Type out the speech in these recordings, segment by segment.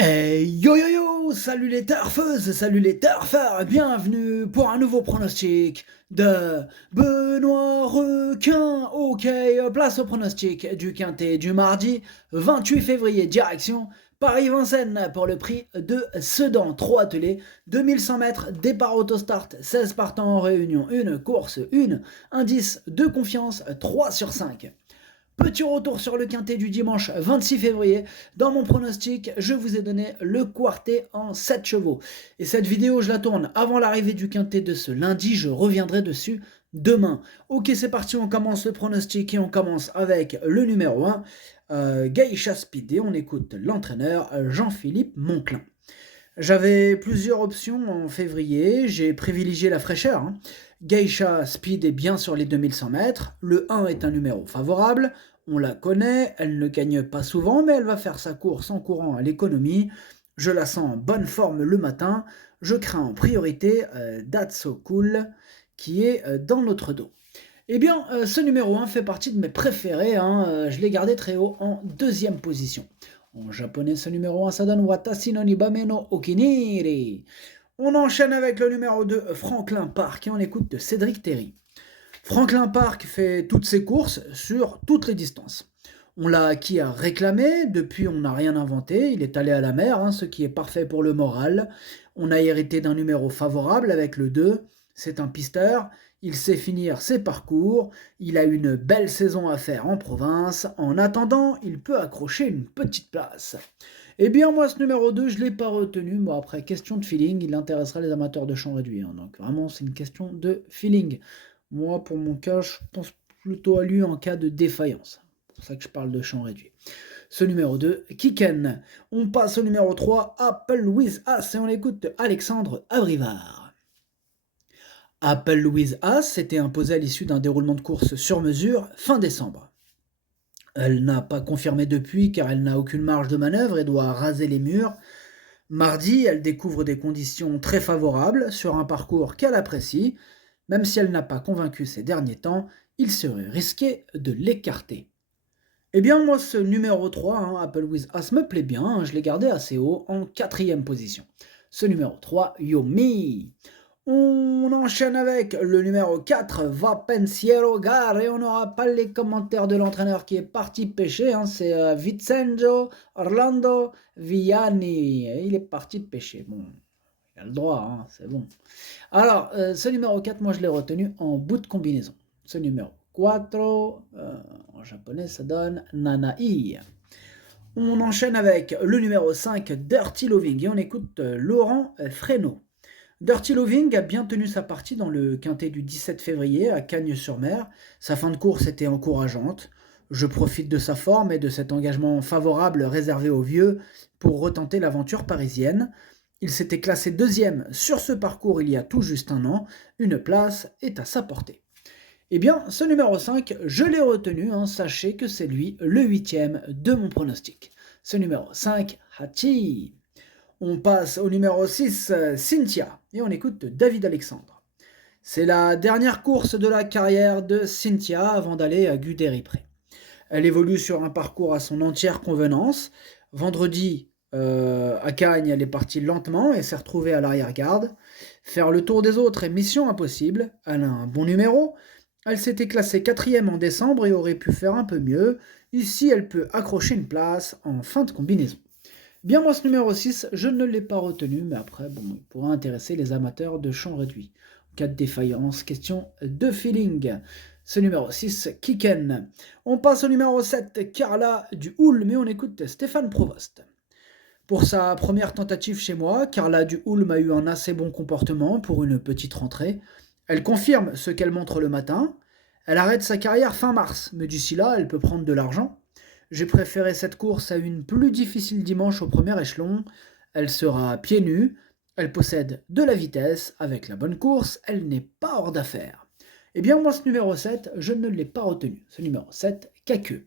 Yo yo yo, salut les turfeuses, salut les turfeurs, bienvenue pour un nouveau pronostic de Benoît Requin. Ok, place au pronostic du quintet du mardi 28 février, direction Paris-Vincennes pour le prix de Sedan. 3 attelés, 2100 mètres, départ autostart, 16 partants en réunion, une course, une indice de confiance, 3 sur 5. Petit retour sur le quintet du dimanche 26 février. Dans mon pronostic, je vous ai donné le quartet en 7 chevaux. Et cette vidéo, je la tourne avant l'arrivée du quintet de ce lundi. Je reviendrai dessus demain. Ok, c'est parti, on commence le pronostic et on commence avec le numéro 1, Gaïcha Speed. Et on écoute l'entraîneur Jean-Philippe Monclin. J'avais plusieurs options en février, j'ai privilégié la fraîcheur. Geisha Speed est bien sur les 2100 mètres, le 1 est un numéro favorable, on la connaît, elle ne gagne pas souvent, mais elle va faire sa course en courant à l'économie. Je la sens en bonne forme le matin, je crains en priorité That's So Cool, qui est dans notre dos. Eh bien, ce numéro 1 fait partie de mes préférés, je l'ai gardé très haut en deuxième position. En japonais, ce numéro 1, ça donne Watashi no Nibame no Okiniri. On enchaîne avec le numéro 2, Franklin Park, et on écoute de Cédric Terry. Franklin Park fait toutes ses courses sur toutes les distances. On l'a acquis à réclamer, depuis on n'a rien inventé, il est allé à la mer, ce qui est parfait pour le moral. On a hérité d'un numéro favorable avec le 2, c'est un pisteur, il sait finir ses parcours, il a une belle saison à faire en province, en attendant, il peut accrocher une petite place. Eh bien moi ce numéro 2, je ne l'ai pas retenu, bon après question de feeling, il intéressera les amateurs de champ réduit, donc vraiment c'est une question de feeling. Moi pour mon cas, je pense plutôt à lui en cas de défaillance, c'est pour ça que je parle de champ réduit. Ce numéro 2, Kiken. On passe au numéro 3, Apple Louise As, et on écoute Alexandre Abrivard. Apple Louise As s'était imposée à l'issue d'un déroulement de course sur mesure fin décembre. Elle n'a pas confirmé depuis car elle n'a aucune marge de manœuvre et doit raser les murs. Mardi, elle découvre des conditions très favorables sur un parcours qu'elle apprécie. Même si elle n'a pas convaincu ces derniers temps, il serait risqué de l'écarter. Eh bien moi ce numéro 3, Apple Louise As me plaît bien, je l'ai gardé assez haut en 4e position. Ce numéro 3, Yomi. On enchaîne avec le numéro 4, Va Pensiero Gare, et on n'aura pas les commentaires de l'entraîneur qui est parti pêcher, c'est Vincenzo Orlando Viani, et il est parti pêcher, bon, il a le droit, c'est bon. Alors, ce numéro 4, moi je l'ai retenu en bout de combinaison. Ce numéro 4, en japonais ça donne Nanai. On enchaîne avec le numéro 5, Dirty Loving, et on écoute Laurent Fresneau. Dirty Loving a bien tenu sa partie dans le quintet du 17 février à Cagnes-sur-Mer. Sa fin de course était encourageante. Je profite de sa forme et de cet engagement favorable réservé aux vieux pour retenter l'aventure parisienne. Il s'était classé 2e sur ce parcours il y a tout juste un an. Une place est à sa portée. Eh bien, ce numéro 5, je l'ai retenu, sachez que c'est lui le 8e de mon pronostic. Ce numéro 5, Hachi. On passe au numéro 6, Cynthia, et on écoute David Alexandre. C'est la dernière course de la carrière de Cynthia avant d'aller à Guderipré. Elle évolue sur un parcours à son entière convenance. Vendredi, à Cagnes, elle est partie lentement et s'est retrouvée à l'arrière-garde. Faire le tour des autres est mission impossible. Elle a un bon numéro. Elle s'était classée 4e en décembre et aurait pu faire un peu mieux. Ici, elle peut accrocher une place en fin de combinaison. Bien moi ce numéro 6, je ne l'ai pas retenu, mais après, il pourra intéresser les amateurs de champ réduit. En cas de défaillance, question de feeling. Ce numéro 6, Kiken. On passe au numéro 7, Carla du Houl, mais on écoute Stéphane Provost. Pour sa première tentative chez moi, Carla du Houl a eu un assez bon comportement pour une petite rentrée. Elle confirme ce qu'elle montre le matin. Elle arrête sa carrière fin mars, mais d'ici là, elle peut prendre de l'argent. J'ai préféré cette course à une plus difficile dimanche au premier échelon. Elle sera pieds nus, elle possède de la vitesse, avec la bonne course, elle n'est pas hors d'affaire. Eh bien moi ce numéro 7, je ne l'ai pas retenu. Ce numéro 7, Caqueux.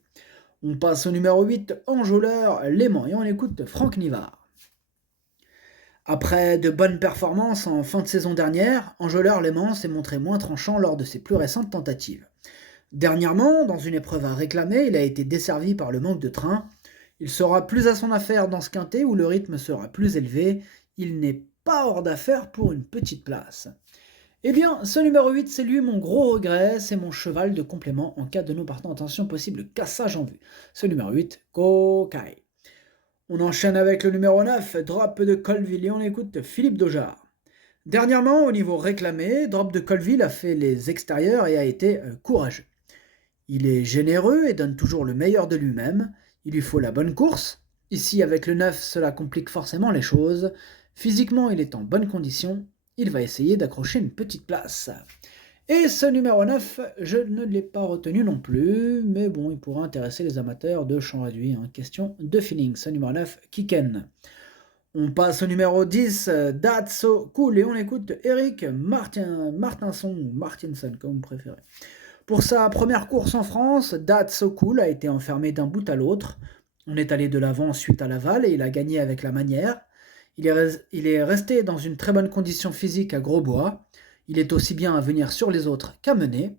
On passe au numéro 8, Enjôleur Léman, et on écoute Franck Nivard. Après de bonnes performances en fin de saison dernière, Enjôleur Léman s'est montré moins tranchant lors de ses plus récentes tentatives. Dernièrement, dans une épreuve à réclamer, il a été desservi par le manque de train. Il sera plus à son affaire dans ce quintet où le rythme sera plus élevé. Il n'est pas hors d'affaire pour une petite place. Eh bien, ce numéro 8, c'est lui mon gros regret, c'est mon cheval de complément en cas de non partant. Attention, possible cassage en vue. Ce numéro 8, Kokai. On enchaîne avec le numéro 9, Drop de Colville, et on écoute Philippe Dojard. Dernièrement, au niveau réclamé, Drop de Colville a fait les extérieurs et a été courageux. Il est généreux et donne toujours le meilleur de lui-même. Il lui faut la bonne course. Ici, avec le 9, cela complique forcément les choses. Physiquement, il est en bonne condition. Il va essayer d'accrocher une petite place. Et ce numéro 9, je ne l'ai pas retenu non plus, mais bon, il pourra intéresser les amateurs de champ réduit. Question de feeling. Ce numéro 9, Kiken. On passe au numéro 10, That's So Cool, et on écoute Eric Martinson, comme vous préférez. Pour sa première course en France, That's So Cool a été enfermé d'un bout à l'autre. On est allé de l'avant suite à l'aval et il a gagné avec la manière. Il est resté dans une très bonne condition physique à Grosbois. Il est aussi bien à venir sur les autres qu'à mener.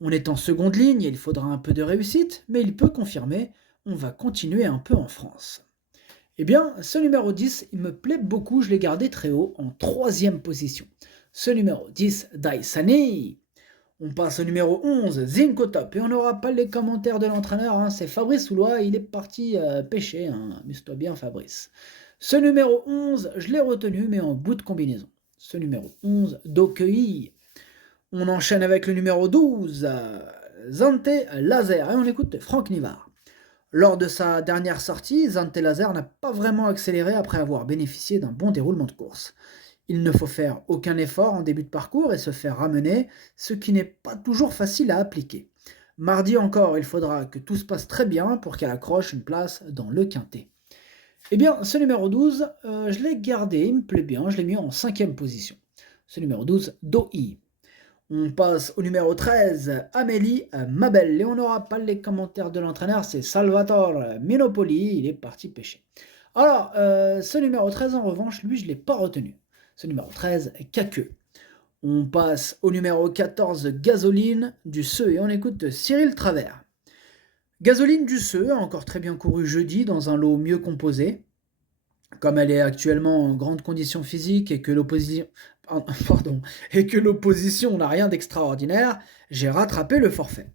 On est en seconde ligne et il faudra un peu de réussite, mais il peut confirmer, on va continuer un peu en France. Eh bien, ce numéro 10, il me plaît beaucoup, je l'ai gardé très haut, en 3e position. Ce numéro 10, Daisani. On passe au numéro 11, Zinco Top, et on n'aura pas les commentaires de l'entraîneur, c'est Fabrice Soulois, il est parti pêcher, amuse-toi bien Fabrice. Ce numéro 11, je l'ai retenu, mais en bout de combinaison. Ce numéro 11, Dokei. On enchaîne avec le numéro 12, Zante Laser, et on écoute Franck Nivard. Lors de sa dernière sortie, Zante Laser n'a pas vraiment accéléré après avoir bénéficié d'un bon déroulement de course. Il ne faut faire aucun effort en début de parcours et se faire ramener, ce qui n'est pas toujours facile à appliquer. Mardi encore, il faudra que tout se passe très bien pour qu'elle accroche une place dans le quintet. Eh bien, ce numéro 12, je l'ai gardé, il me plaît bien, je l'ai mis en 5e position. Ce numéro 12, Doi. On passe au numéro 13, Amélie Mabel. Et on n'aura pas les commentaires de l'entraîneur, c'est Salvatore Minopoli, il est parti pêcher. Alors, ce numéro 13, en revanche, lui, je ne l'ai pas retenu. Ce numéro 13, Caqueux. On passe au numéro 14, Gasoline du Seu, et on écoute Cyril Travers. Gasoline du Seu a encore très bien couru jeudi dans un lot mieux composé. Comme elle est actuellement en grande condition physique et que l'opposition n'a rien d'extraordinaire, j'ai rattrapé le forfait.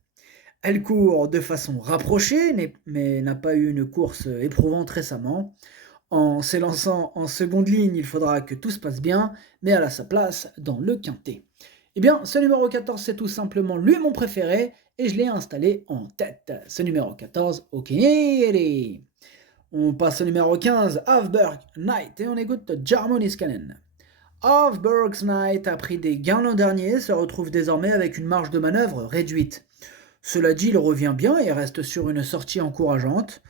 Elle court de façon rapprochée, mais n'a pas eu une course éprouvante récemment. En s'élançant en seconde ligne, il faudra que tout se passe bien, mais elle a sa place dans le quintet. Eh bien, ce numéro 14, c'est tout simplement lui mon préféré, et je l'ai installé en tête. Ce numéro 14, ok. On passe au numéro 15, Hafberg Knight, et on écoute Jarmo Niskanen. Hafberg Knight a pris des gains l'an dernier, se retrouve désormais avec une marge de manœuvre réduite. Cela dit, il revient bien et reste sur une sortie encourageante.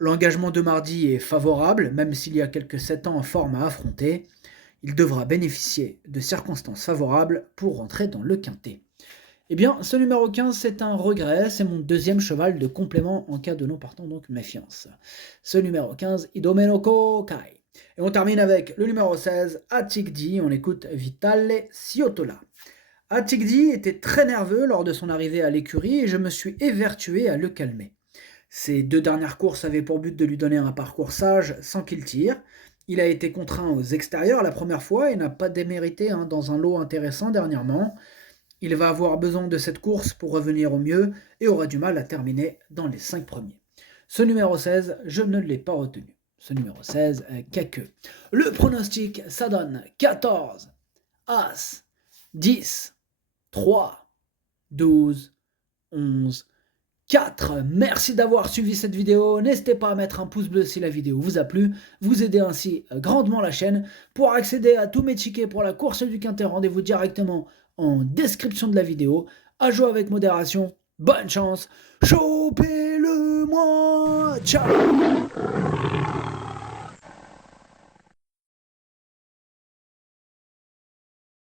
L'engagement de mardi est favorable, même s'il y a quelques 7 ans en forme à affronter. Il devra bénéficier de circonstances favorables pour rentrer dans le quintet. Eh bien, ce numéro 15, c'est un regret, c'est mon 2e cheval de complément en cas de non partant, donc méfiance. Ce numéro 15, Idomenoko Kai. Et on termine avec le numéro 16, Atikdi, on écoute Vitale Ciotola. Atikdi était très nerveux lors de son arrivée à l'écurie et je me suis évertué à le calmer. Ses 2 dernières courses avaient pour but de lui donner un parcours sage sans qu'il tire. Il a été contraint aux extérieurs la première fois et n'a pas démérité dans un lot intéressant dernièrement. Il va avoir besoin de cette course pour revenir au mieux et aura du mal à terminer dans les 5 premiers. Ce numéro 16, je ne l'ai pas retenu. Ce numéro 16, Caqueux. Le pronostic, ça donne 14, As, 10, 3, 12, 11, 4. Merci d'avoir suivi cette vidéo. N'hésitez pas à mettre un pouce bleu si la vidéo vous a plu. Vous aidez ainsi grandement la chaîne. Pour accéder à tous mes tickets pour la course du quintet, rendez-vous directement en description de la vidéo. À jouer avec modération. Bonne chance. Chopez-le moi. Ciao.